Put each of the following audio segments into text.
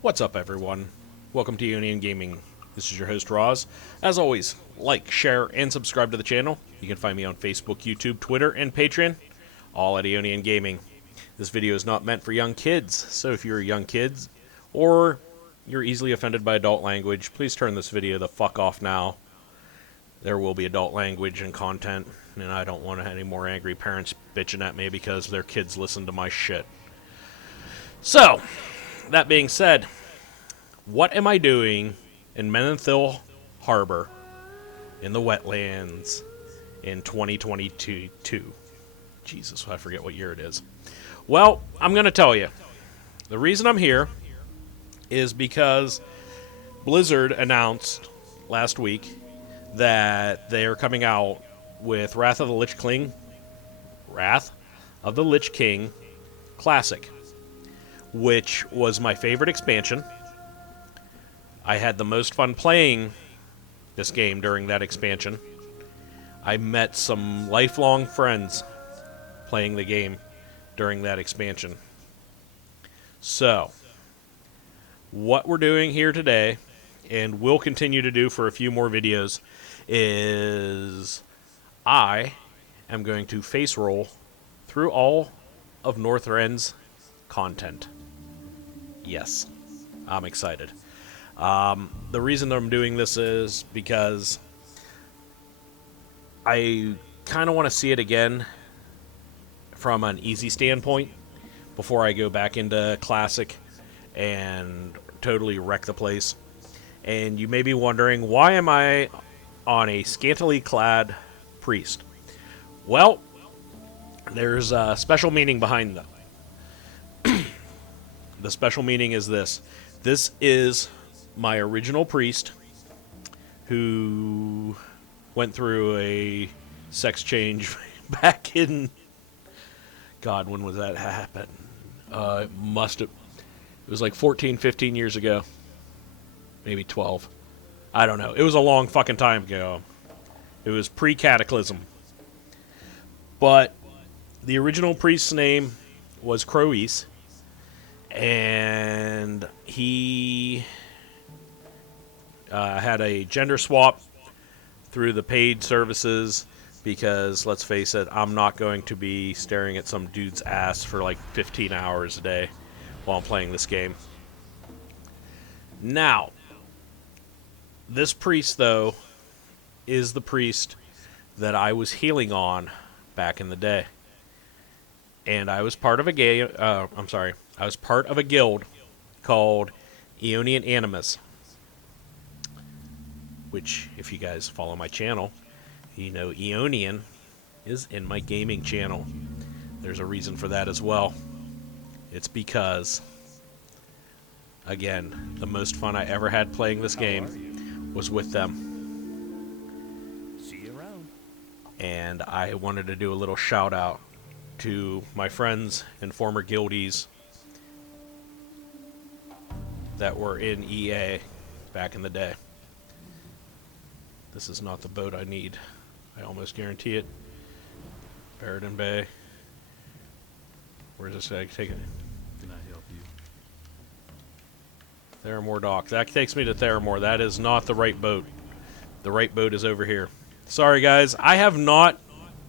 What's up, everyone? Welcome to Eonian Gaming. This is your host, Roz. As always, like, share, and subscribe to the channel. You can find me on Facebook, YouTube, Twitter, and Patreon, all at Eonian Gaming. This video is not meant for young kids, so if you're young kids, or you're easily offended by adult language, please turn this video the fuck off now. There will be adult language and content, and I don't want any more angry parents bitching at me because their kids listen to my shit. So, that being said, what am I doing in Menethil Harbor in the wetlands in 2022? Jesus, I forget what year it is. Well, I'm going to tell you. The reason I'm here is because Blizzard announced last week that they are coming out with Wrath of the Lich King Classic, which was my favorite expansion. I had the most fun playing this game during that expansion. I met some lifelong friends playing the game during that expansion. So, what we're doing here today, and will continue to do for a few more videos, is I am going to face roll through all of Northrend's content. Yes, I'm excited. The reason I'm doing this is because I kind of want to see it again from an easy standpoint before I go back into Classic and totally wreck the place. And you may be wondering, why am I on a scantily clad priest? Well, there's a special meaning behind them. The special meaning is this. This is my original priest who went through a sex change back in... God, when was that happen? It was like 14, 15 years ago. Maybe 12. I don't know. It was a long fucking time ago. It was pre-Cataclysm. But the original priest's name was Croese, and he had a gender swap through the paid services because, let's face it, I'm not going to be staring at some dude's ass for like 15 hours a day while I'm playing this game. Now, this priest, though, is the priest that I was healing on back in the day. And I was part of a I was part of a guild called Eonian Animus, which, if you guys follow my channel, you know Eonian is in my gaming channel. There's a reason for that as well. It's because, again, the most fun I ever had playing this game was with them. See you around. And I wanted to do a little shout out to my friends and former guildies that were in EA back in the day. This is not the boat I need. I almost guarantee it. Barrington Bay. Where's this guy taking it? Can I help you? Theramore Dock. That takes me to Theramore. That is not the right boat. The right boat is over here. Sorry, guys. I have not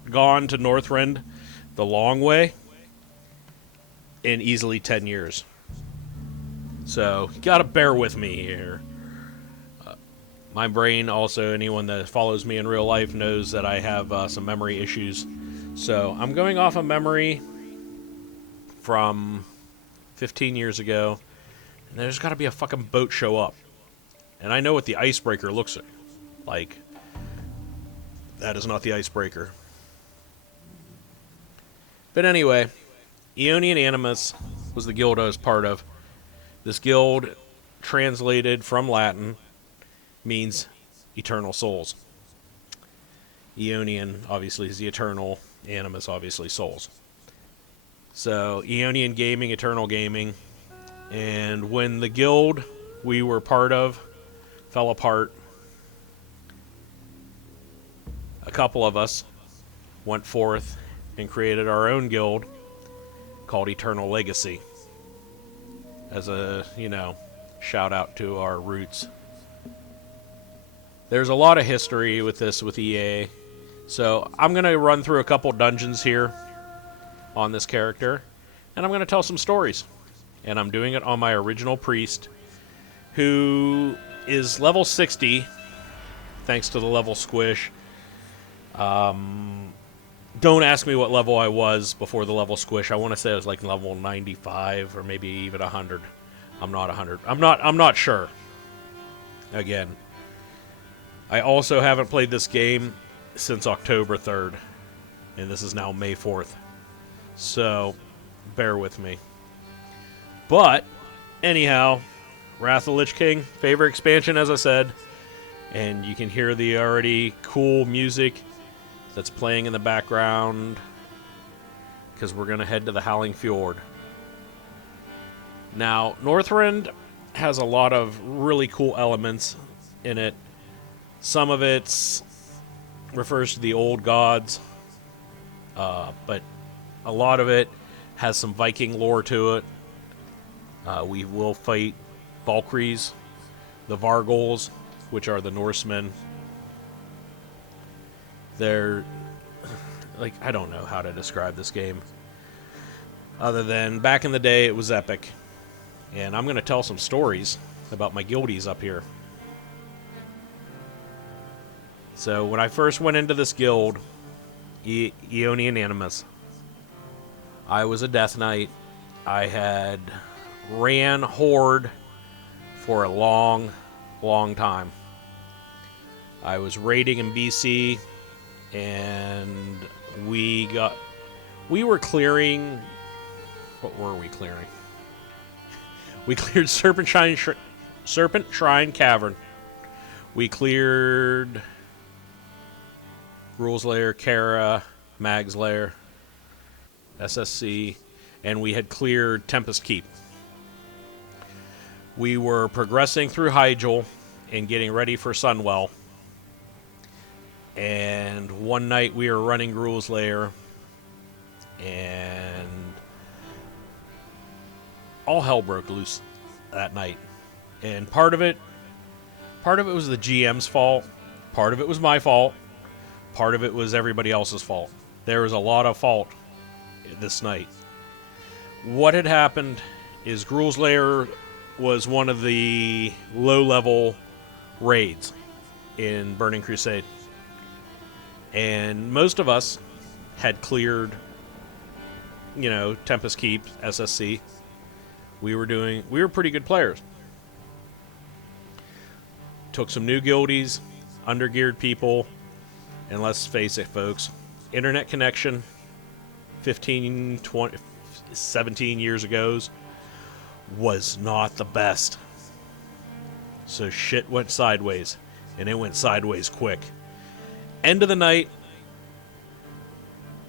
gone to Northrend the long way in easily 10 years. So, you gotta bear with me here. My brain, also, anyone that follows me in real life knows that I have some memory issues. So, I'm going off of memory from 15 years ago. And there's gotta be a fucking boat show up. And I know what the icebreaker looks like. That is not the icebreaker. But anyway, Eonian Animus was the guild I was part of. This guild, translated from Latin, means eternal souls. Eonian, obviously, is the eternal. Animus, obviously, souls. So, Eonian Gaming, Eternal Gaming. And when the guild we were part of fell apart, a couple of us went forth and created our own guild called Eternal Legacy. As a, Shout out to our roots. There's a lot of history with this with EA. So I'm going to run through a couple dungeons here on this character. And I'm going to tell some stories. And I'm doing it on my original priest, who is level 60, thanks to the level squish. Don't ask me what level I was before the level squish. I want to say I was like level 95 or maybe even 100. I'm not 100. I'm not sure. Again, I also haven't played this game since October 3rd, and this is now May 4th. So, bear with me. But anyhow, Wrath of the Lich King, favorite expansion, as I said, and you can hear the already cool music that's playing in the background because we're going to head to the Howling Fjord. Now, Northrend has a lot of really cool elements in it. Some of it refers to the old gods, but a lot of it has some Viking lore to it. We will fight Valkyries, the Vargals, which are the Norsemen. They're, like, I don't know how to describe this game. Other than, back in the day, it was epic. And I'm going to tell some stories about my guildies up here. So, when I first went into this guild, Eonian Animus, I was a Death Knight. I had ran Horde for a long, long time. I was raiding in BC, and we were clearing. What were we clearing? We cleared Serpent Shrine Cavern. We cleared Rules Lair, Kara, Mag's Lair, SSC, and we had cleared Tempest Keep. We were progressing through Hyjal and getting ready for Sunwell. And one night we were running Gruul's Lair, and all hell broke loose that night. And part of it was the GM's fault. Part of it was my fault. Part of it was everybody else's fault. There was a lot of fault this night. What had happened is Gruul's Lair was one of the low-level raids in Burning Crusade. And most of us had cleared, Tempest Keep, SSC. We were pretty good players. Took some new guildies, undergeared people, and let's face it, folks, internet connection 15, 20, 17 years ago was not the best. So shit went sideways, and it went sideways quick. End of the night,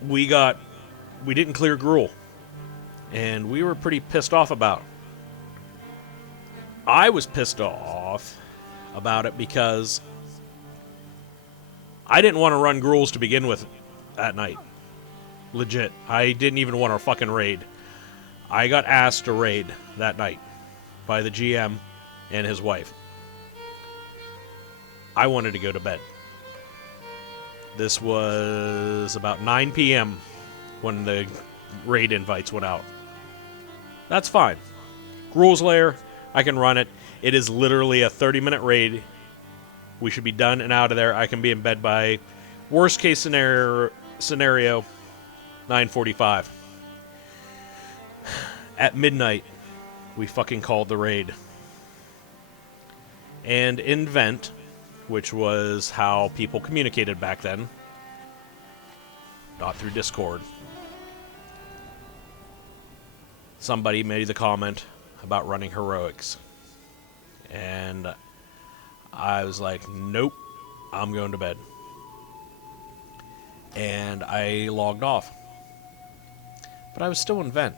we didn't clear Gruul, and we were pretty pissed off about it. I was pissed off about it because I didn't want to run Gruul's to begin with that night. Legit. I didn't even want to fucking raid. I got asked to raid that night by the GM and his wife. I wanted to go to bed. This was about 9 p.m. when the raid invites went out. That's fine. Gruul's Lair, I can run it. It is literally a 30-minute raid. We should be done and out of there. I can be in bed by, worst case scenario 9:45. At midnight, we fucking called the raid. And in Vent, which was how people communicated back then, not through Discord, somebody made the comment about running heroics. And I was like, nope, I'm going to bed. And I logged off. But I was still in Vent.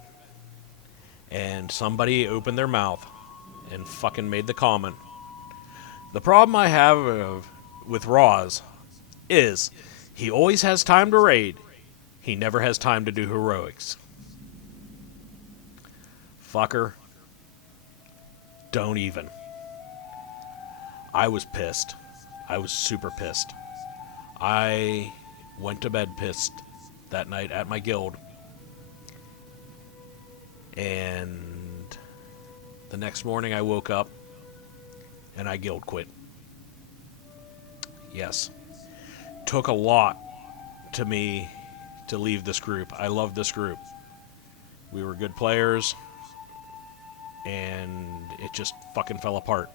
And somebody opened their mouth and fucking made the comment. The problem I have with Roz is he always has time to raid. He never has time to do heroics. Fucker. Don't even. I was pissed. I was super pissed. I went to bed pissed that night at my guild. And the next morning I woke up and I guild quit. Yes. Took a lot to me to leave this group. I love this group. We were good players, and it just fucking fell apart.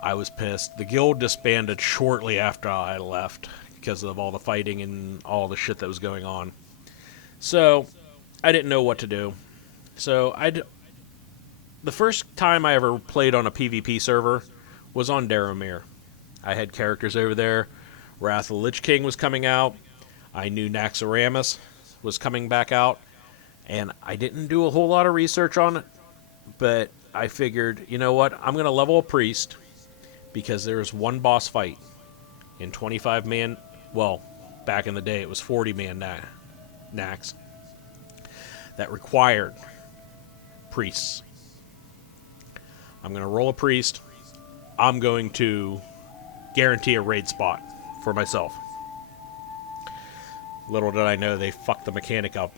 I was pissed. The guild disbanded shortly after I left because of all the fighting and all the shit that was going on. So, I didn't know what to do. So, the first time I ever played on a PvP server was on Daromir. I had characters over there. Wrath of the Lich King was coming out. I knew Naxxramas was coming back out. And I didn't do a whole lot of research on it. But I figured, you know what? I'm going to level a priest. Because there was one boss fight in 25-man... Well, back in the day it was 40-man Nax. That required priests. I'm going to roll a priest. I'm going to guarantee a raid spot for myself. Little did I know they fucked the mechanic up.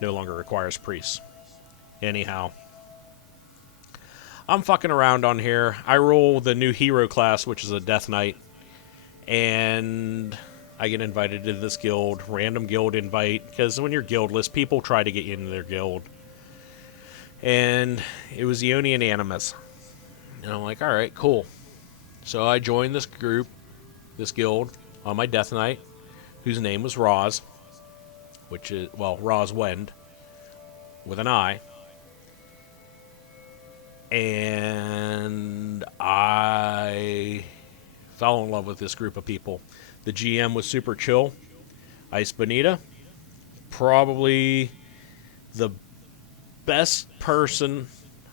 No longer requires priests. Anyhow, I'm fucking around on here. I roll the new hero class, which is a Death Knight. And I get invited to this guild. Random guild invite. Because when you're guildless, people try to get you into their guild. And it was Eonian Animus. And I'm like, alright, cool. So I joined this group, this guild, on my Death Knight, whose name was Roz, which is, well, Roswend, with an I. And I fell in love with this group of people. The GM was super chill. Ice Bonita, probably the best person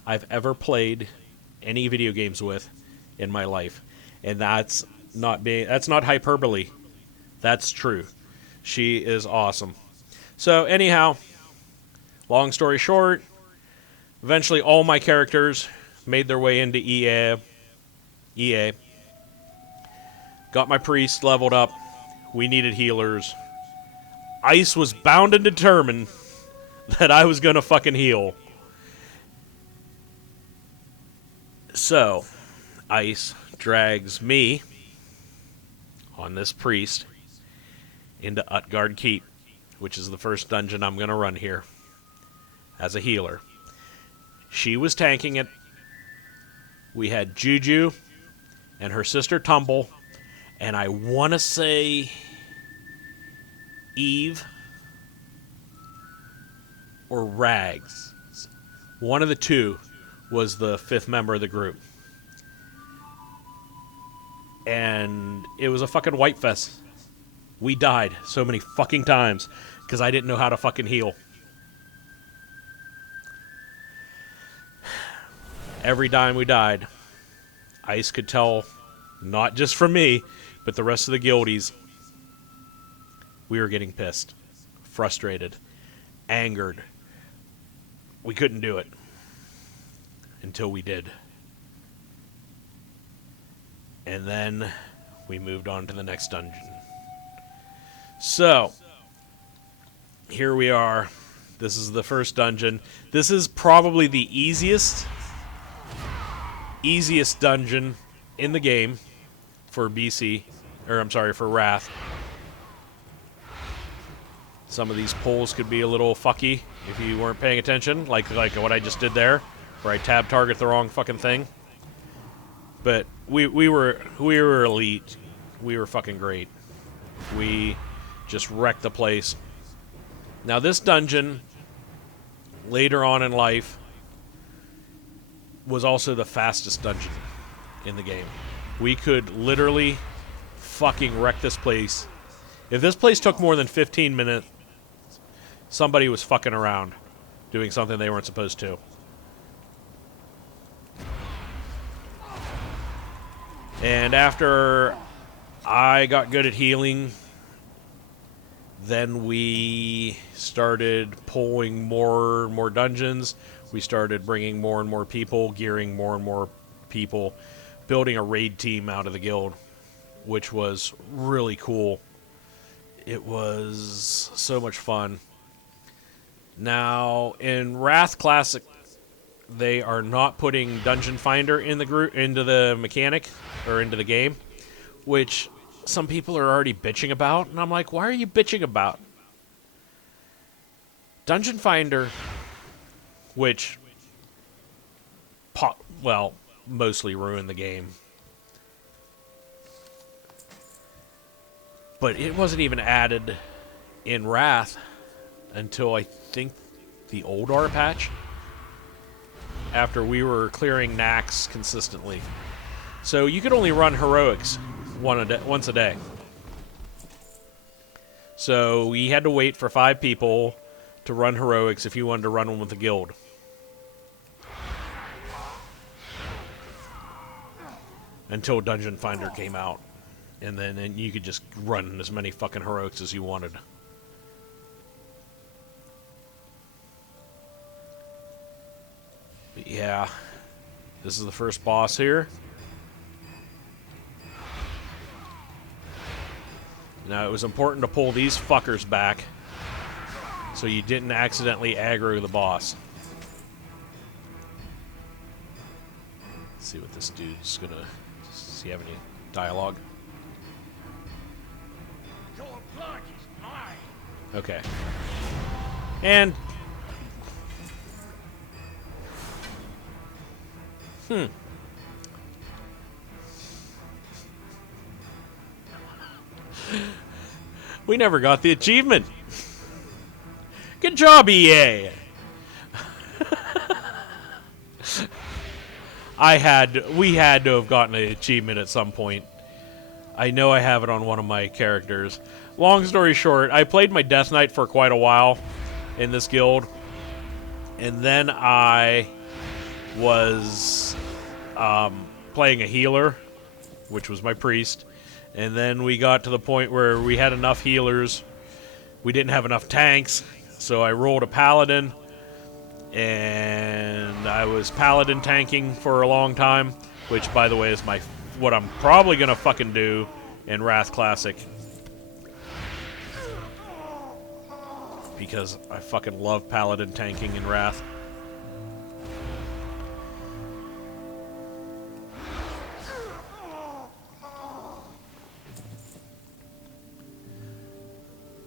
I've ever played any video games with in my life. And that's not hyperbole. That's true. She is awesome. So anyhow, long story short, eventually all my characters made their way into EA. Got my priest leveled up. We needed healers. Ice was bound and determined that I was going to fucking heal. So, Ice drags me on this priest into Utgarde Keep, which is the first dungeon I'm going to run here as a healer. She was tanking it. We had Juju and her sister Tumble, and I want to say Eve or Rags. One of the two was the fifth member of the group. And it was a fucking white fest. We died so many fucking times because I didn't know how to fucking heal. Every time we died, Ice could tell, not just from me, but the rest of the guildies, we were getting pissed, frustrated, angered. We couldn't do it until we did. And then we moved on to the next dungeon. So, here we are. This is the first dungeon. This is probably the easiest dungeon in the game for for Wrath. Some of these pulls could be a little fucky if you weren't paying attention, like what I just did there, where I tab target the wrong fucking thing. But we were elite. We were fucking great. We just wrecked the place. Now this dungeon, later on in life, was also the fastest dungeon in the game. We could literally fucking wreck this place. If this place took more than 15 minutes, somebody was fucking around doing something they weren't supposed to. And after I got good at healing, then we started pulling more dungeons. we started bringing more and more people, gearing more and more people, building a raid team out of the guild, which was really cool. It was so much fun. Now, in Wrath Classic, they are not putting Dungeon Finder in the group, into the mechanic, or into the game, which some people are already bitching about, and I'm like, why are you bitching about? Dungeon Finder, which, well, mostly ruined the game. But it wasn't even added in Wrath until I think the old R patch, after we were clearing Nax consistently. So you could only run heroics once a day. So we had to wait for 5 people to run heroics if you wanted to run one with the guild. Until Dungeon Finder came out. And then you could just run as many fucking heroics as you wanted. But yeah. This is the first boss here. Now, it was important to pull these fuckers back so you didn't accidentally aggro the boss. Let's see what this dude's gonna... Does he have any dialogue? Your blood is mine. Okay. And... We never got the achievement. Good job, EA. We had to have gotten an achievement at some point. I know I have it on one of my characters. Long story short, I played my Death Knight for quite a while in this guild. And then I was playing a healer, which was my priest. And then we got to the point where we had enough healers. We didn't have enough tanks, so I rolled a paladin. And I was paladin tanking for a long time, which, by the way, is what I'm probably going to fucking do in Wrath Classic. Because I fucking love paladin tanking in Wrath.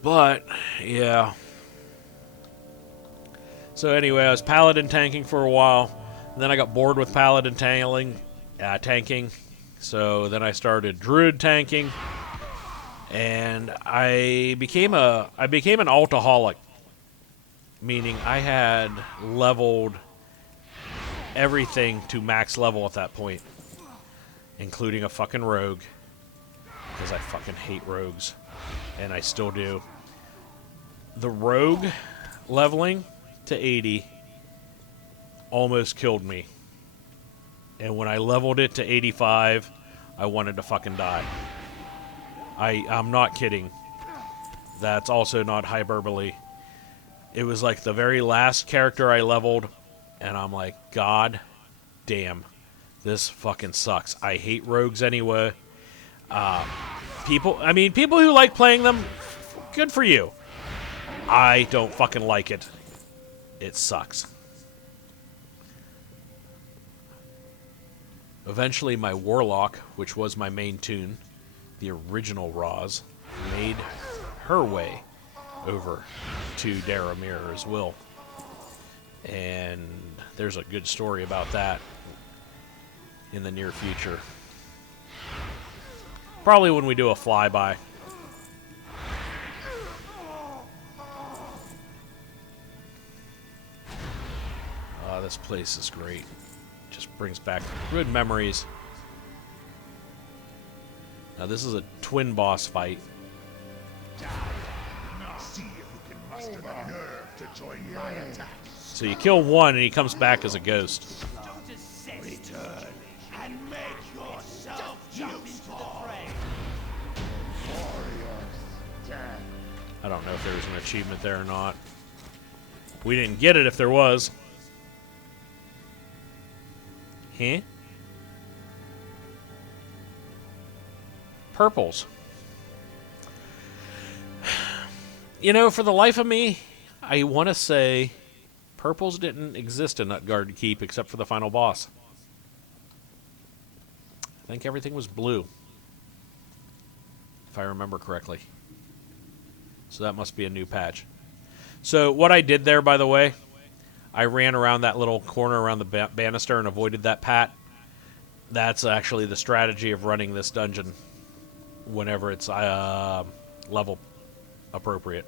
But, yeah. So anyway, I was paladin tanking for a while. And then I got bored with paladin tanking. So then I started druid tanking. And I became an altaholic. Meaning I had leveled everything to max level at that point. Including a fucking rogue. Because I fucking hate rogues. And I still do. The rogue leveling to 80 almost killed me. And when I leveled it to 85, I wanted to fucking die. I'm not kidding. That's also not hyperbole. It was like the very last character I leveled, and I'm like, God damn, this fucking sucks. I hate rogues anyway. People who like playing them, good for you. I don't fucking like it. It sucks. Eventually, my Warlock, which was my main tune, the original Roz, made her way over to Daramir's will. And there's a good story about that in the near future. Probably when we do a flyby. This place is great. Just brings back good memories. Now this is a twin boss fight. So you kill one and he comes back as a ghost. Return and make yourself useful. I don't know if there was an achievement there or not. We didn't get it if there was. Huh? Purples. You know, for the life of me, I want to say purples didn't exist in Utgarde Keep except for the final boss. I think everything was blue, if I remember correctly. So that must be a new patch. So what I did there, by the way, I ran around that little corner around the banister and avoided that pat. That's actually the strategy of running this dungeon whenever it's level appropriate.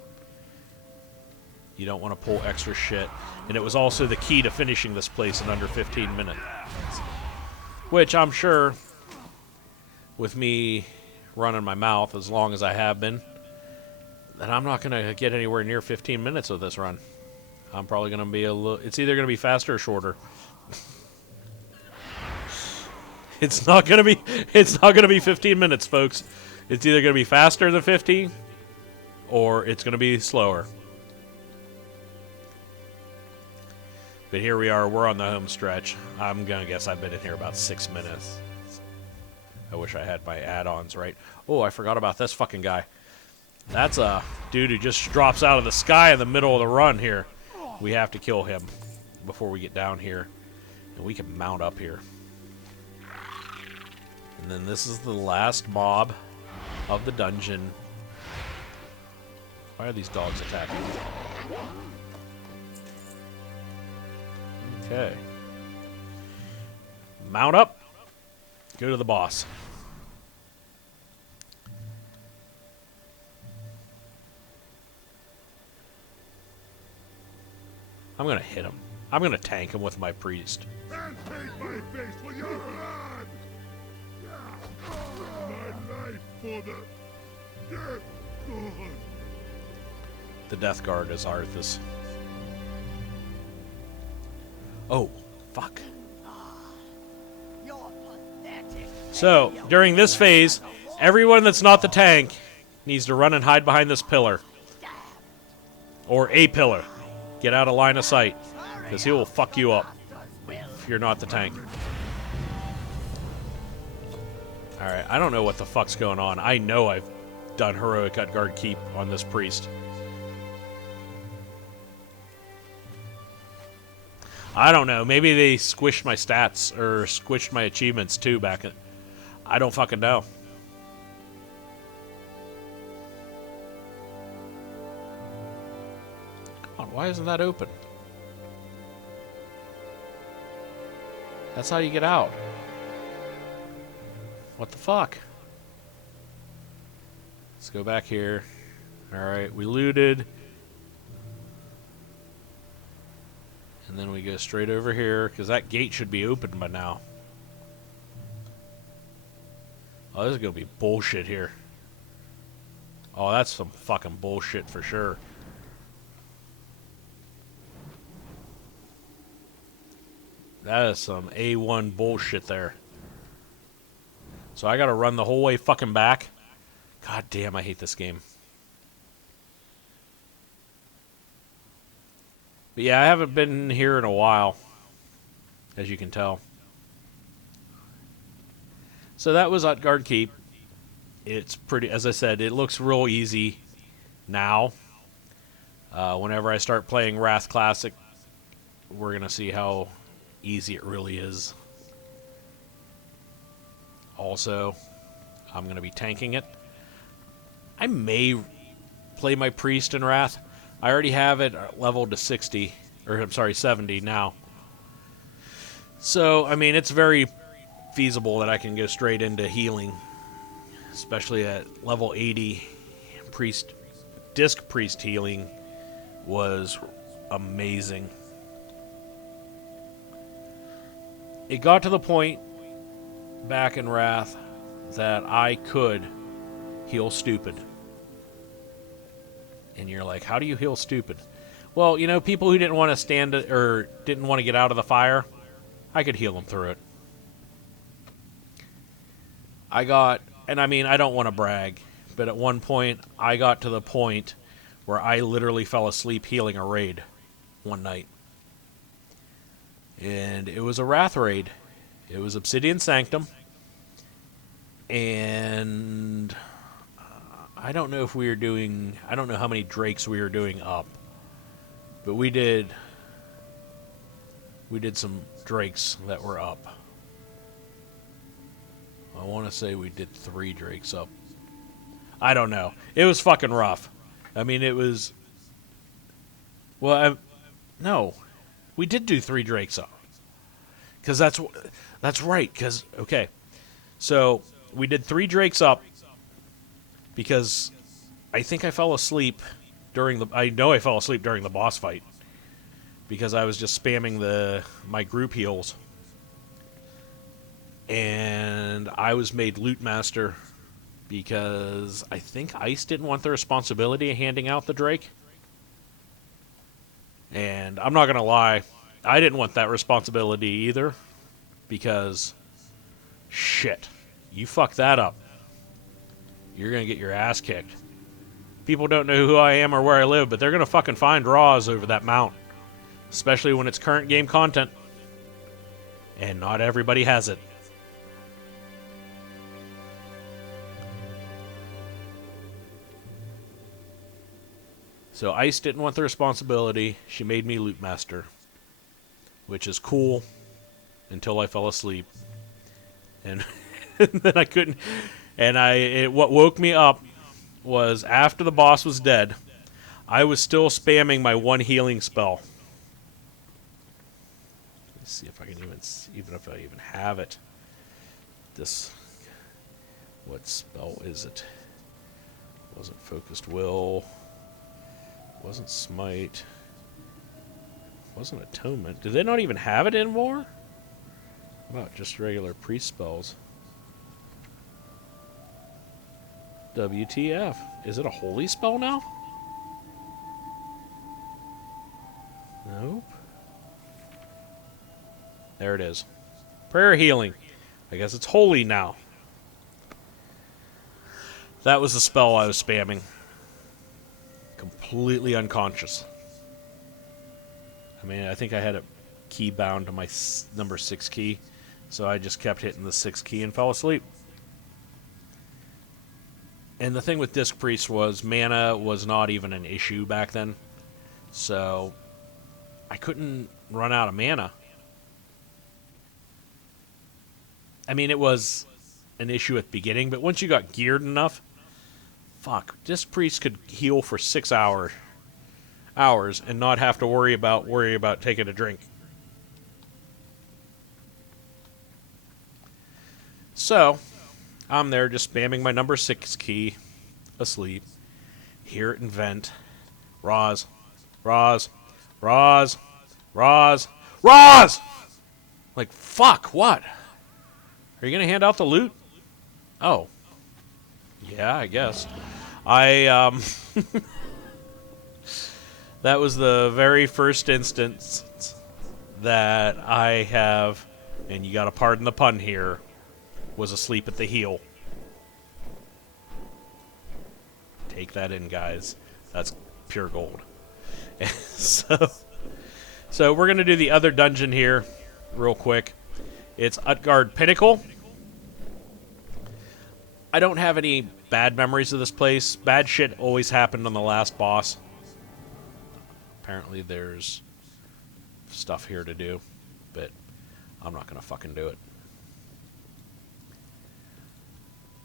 You don't want to pull extra shit. And it was also the key to finishing this place in under 15 minutes. Which I'm sure, with me running my mouth as long as I have been, that I'm not going to get anywhere near 15 minutes of this run. I'm probably going to be a little... It's either going to be faster or shorter. It's not going to be 15 minutes, folks. It's either going to be faster than 15 or it's going to be slower. But here we are. We're on the home stretch. I'm going to guess I've been in here about 6 minutes. I wish I had my add-ons right. Oh, I forgot about this fucking guy. That's a dude who just drops out of the sky in the middle of the run here. We have to kill him before we get down here. And we can mount up here. And then this is the last mob of the dungeon. Why are these dogs attacking me? Okay. Mount up. Go to the boss. I'm going to hit him. I'm going to tank him with my priest. And paint my face with your blood! My life for the Death God! The Death Guard is Arthas. Oh, fuck. So, during this phase, everyone that's not the tank needs to run and hide behind this pillar. Or a pillar. Get out of line of sight, because he will fuck you up if you're not the tank. Alright, I don't know what the fuck's going on. I know I've done heroic Utgarde Keep on this priest. I don't know. Maybe they squished my stats, or squished my achievements too back in... I don't fucking know. Why isn't that open? That's how you get out. What the fuck? Let's go back here. Alright, we looted. And then we go straight over here, because that gate should be open by now. Oh, this is going to be bullshit here. Oh, that's some fucking bullshit for sure. That is some A1 bullshit there. So I gotta run the whole way fucking back. God damn, I hate this game. But yeah, I haven't been here in a while, as you can tell. So that was Utgarde Keep. It's pretty, as I said, it looks real easy now. Whenever I start playing Wrath Classic, we're gonna see how easy it really is. Also, I'm going to be tanking it. I may play my priest in Wrath. I already have it leveled to 60, or I'm sorry, 70 now. So, I mean, it's very feasible that I can go straight into healing, especially at level 80. Disc priest healing was amazing. It got to the point back in Wrath that I could heal stupid. And you're like, how do you heal stupid? Well, you know, people who didn't want to stand or didn't want to get out of the fire, I could heal them through it. And I mean, I don't want to brag, but at one point I got to the point where I literally fell asleep healing a raid one night. And it was a Wrath raid. It was Obsidian Sanctum. And I don't know if we were doing... I don't know how many drakes we were doing up. But we did some drakes that were up. I want to say we did 3 drakes up. I don't know. It was fucking rough. I mean, it was... Well, no. We did do 3 drakes up. Because that's right. Because, okay. So, we did 3 drakes up. Because I think I fell asleep during the... I know I fell asleep during the boss fight. Because I was just spamming my group heals. And I was made loot master because I think Ice didn't want the responsibility of handing out the Drake. And I'm not going to lie, I didn't want that responsibility either because, shit, you fuck that up, you're going to get your ass kicked. People don't know who I am or where I live, but they're going to fucking find Raws over that mount. Especially when it's current game content. And not everybody has it. So Ice didn't want the responsibility. She made me loot master. Which is cool. Until I fell asleep. And then I couldn't... And what woke me up was after the boss was dead, I was still spamming my 1 healing spell. Let's see if I can even if I even have it. What spell is it? Wasn't Focused Will. Wasn't Smite. Wasn't Atonement. Do they not even have it anymore? How about just regular priest spells? WTF. Is it a holy spell now? Nope. There it is. Prayer healing. I guess it's holy now. That was the spell I was spamming. Completely unconscious. I mean, I think I had a key bound to my number 6 key, so I just kept hitting the 6 key and fell asleep. And the thing with Disc Priest was mana was not even an issue back then, so I couldn't run out of mana. I mean, it was an issue at the beginning, but once you got geared enough, fuck, Disc Priest could heal for 6 hours and not have to worry about taking a drink. So, I'm there just spamming my number 6 key, asleep. Hear it invent. Roz. Roz. Roz. Roz. Roz! Like, fuck, what? Are you going to hand out the loot? Oh. Yeah, I guess. That was the very first instance that I have, and you got to pardon the pun here, was asleep at the heel. Take that in, guys. That's pure gold. So we're going to do the other dungeon here real quick. It's Utgarde Pinnacle. I don't have any bad memories of this place. Bad shit always happened on the last boss. Apparently there's stuff here to do, but I'm not going to fucking do it.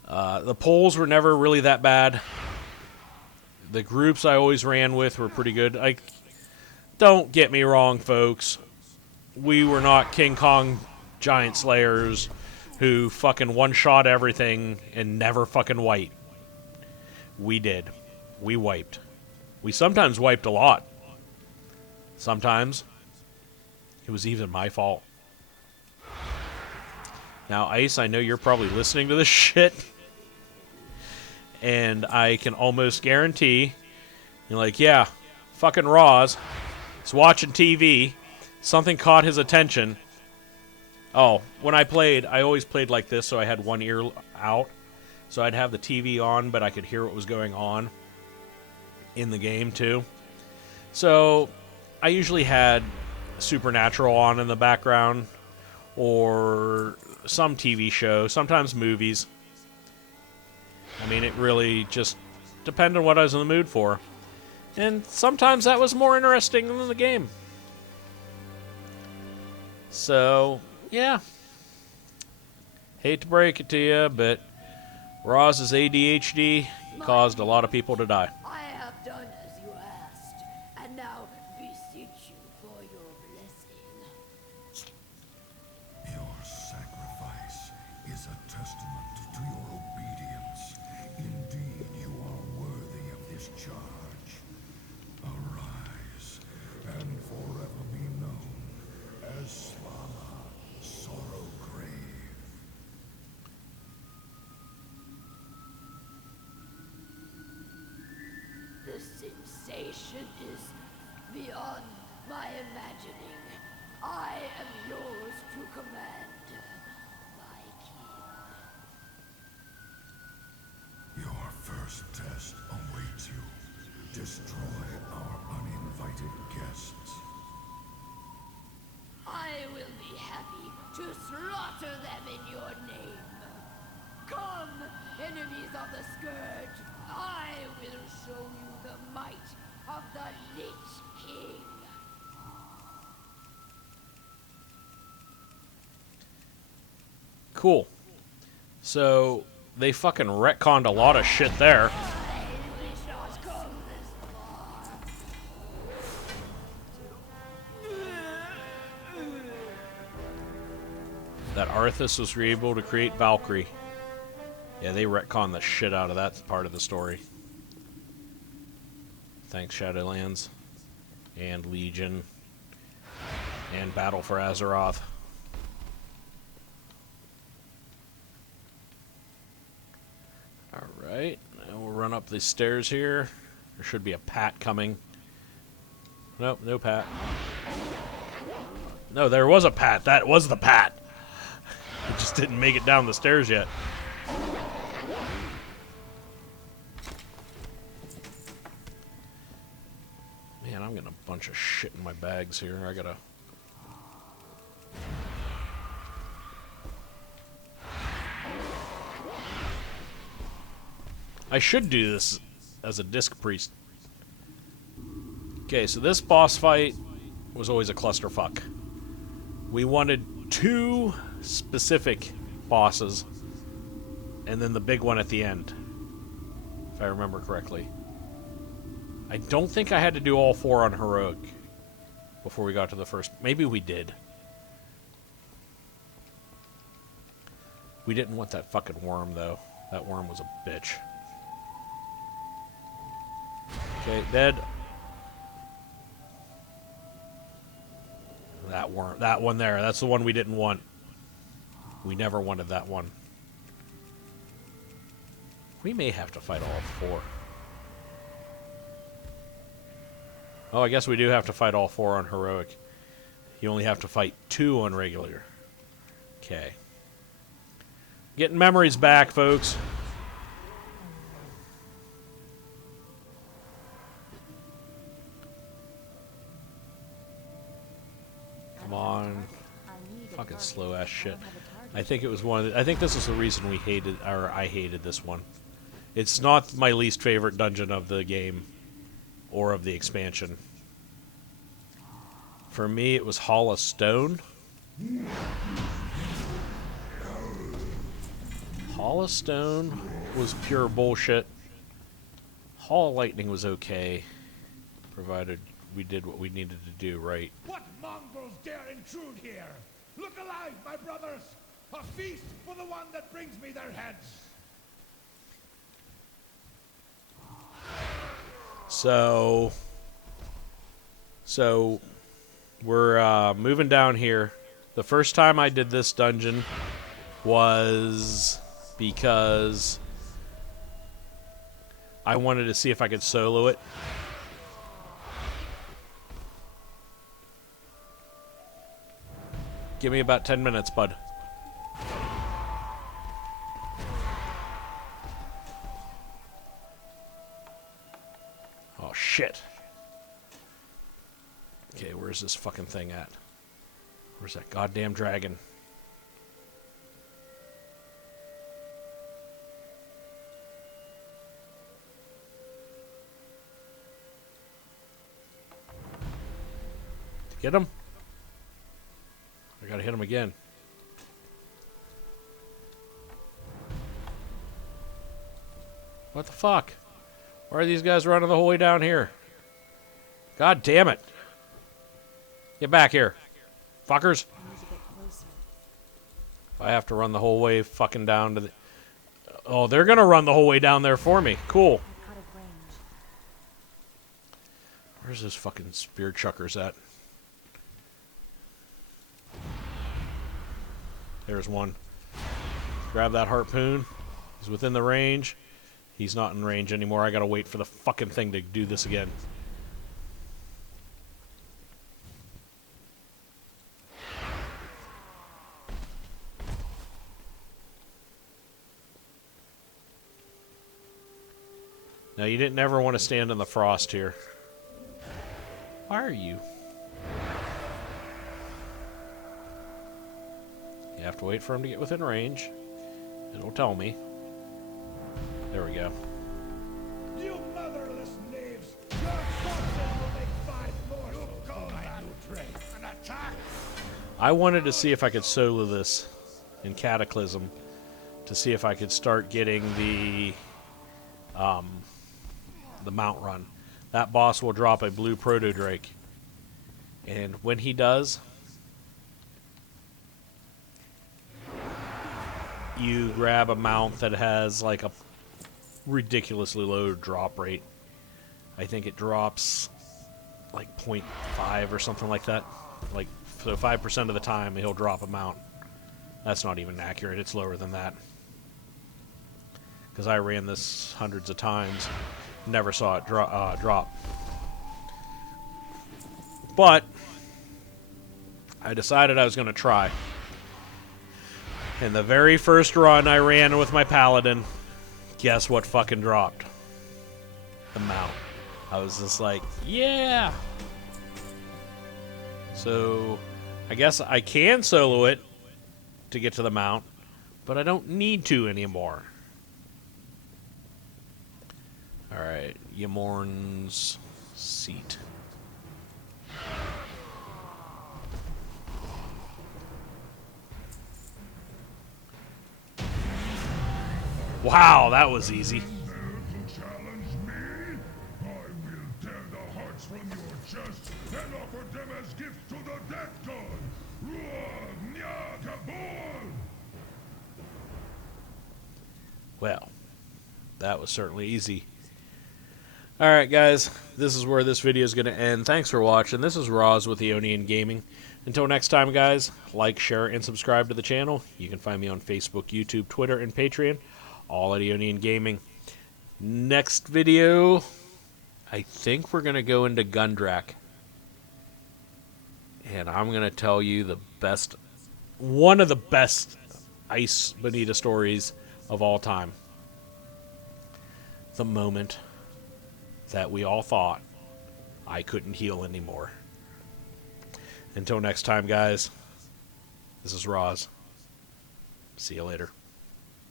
The polls were never really that bad. The groups I always ran with were pretty good. Don't get me wrong, folks. We were not King Kong giant slayers who fucking one-shot everything and never fucking wipe. We did. We wiped. We sometimes wiped a lot. Sometimes it was even my fault. Now, Ice, I know you're probably listening to this shit. And I can almost guarantee you're like, yeah, fucking Roz is watching TV. Something caught his attention. Oh, when I played, I always played like this, so I had one ear out. So I'd have the TV on, but I could hear what was going on in the game, too. So I usually had Supernatural on in the background, or some TV show, sometimes movies. I mean, it really just depended on what I was in the mood for. And sometimes that was more interesting than the game. So, yeah. Hate to break it to you, but Roz's ADHD caused a lot of people to die. I have done as you asked, and now beseech you for your blessing. Your sacrifice is a testament to your obedience. Indeed, you are worthy of this charge. Arise, and forever be known as Slama Sorrowgrave. The sensation is beyond my imagining. I am yours to command, my king. Your first test awaits you. Destroy our uninvited guests. I will be happy to slaughter them in your name. Come, enemies of the Scourge, I will show you the might of the Lich King. Cool. So, they fucking retconned a lot of shit there. I wish not come this far. That Arthas was able to create Valkyrie. Yeah, they retconned the shit out of that part of the story. Thanks, Shadowlands. And Legion. And Battle for Azeroth. Alright, now we'll run up these stairs here. There should be a Pat coming. Nope, no Pat. No, there was a Pat. That was the Pat. It just didn't make it down the stairs yet. Man, I'm getting a bunch of shit in my bags here. I gotta... I should do this as a disc priest. Okay, so this boss fight was always a clusterfuck. We wanted 2 specific bosses, and then the big one at the end, if I remember correctly. I don't think I had to do all 4 on Heroic before we got to the first. Maybe we did. We didn't want that fucking worm, though. That worm was a bitch. Okay, dead. That worm, that one there, that's the one we didn't want. We never wanted that one. We may have to fight all 4. Oh, I guess we do have to fight all 4 on Heroic. You only have to fight 2 on regular. Okay. Getting memories back, folks. Come on. Fucking slow ass shit. I think it was one of the, I think this is the reason we hated, or I hated this one. It's not my least favorite dungeon of the game or of the expansion. For me, it was Hall of Stone. Hall of Stone was pure bullshit. Hall of Lightning was okay, provided we did what we needed to do right. What mongrels dare intrude here? Look alive, my brothers! A feast for the one that brings me their heads! So we're moving down here. The first time I did this dungeon was because I wanted to see if I could solo it. Give me about 10 minutes, bud. Oh, shit. Okay, where's this fucking thing at? Where's that goddamn dragon? Get him. I gotta hit him again. What the fuck? Why are these guys running the whole way down here? God damn it. Get back here. Fuckers. If I have to run the whole way fucking down to the... Oh, they're gonna run the whole way down there for me. Cool. Where's this fucking spear chuckers at? There's one. Grab that harpoon. He's within the range. He's not in range anymore. I gotta wait for the fucking thing to do this again. Now, you didn't ever want to stand in the frost here. Why are you? You have to wait for him to get within range. It'll tell me. There we go. You motherless knaves! Your corpses will make 5 more for my new drink. An attack! I wanted to see if I could solo this in Cataclysm to see if I could start getting the mount run. That boss will drop a blue proto drake, and when he does, you grab a mount that has like a ridiculously low drop rate. I think it drops like 0.5 or something like that. Like, so 5% of the time he'll drop a mount. That's not even accurate. It's lower than that. Because I ran this hundreds of times. Never saw it drop. But I decided I was going to try. And the very first run I ran with my paladin, guess what fucking dropped? The mount. I was just like, yeah! So, I guess I can solo it to get to the mount, but I don't need to anymore. Alright, Ymorn's seat. Wow, that was easy. Challenge me? I will tear the hearts from your chest and offer them as gifts to the death god. Ruah Nya Gabor! Well, that was certainly easy. Alright guys, this is where this video is going to end. Thanks for watching. This is Roz with Eonian Gaming. Until next time guys, like, share, and subscribe to the channel. You can find me on Facebook, YouTube, Twitter, and Patreon. All at Eonian Gaming. Next video, I think we're going to go into Gundrak. And I'm going to tell you the best, one of the best Ice Bonita stories of all time. The moment that we all thought I couldn't heal anymore. Until next time, guys, this is Roz. See you later.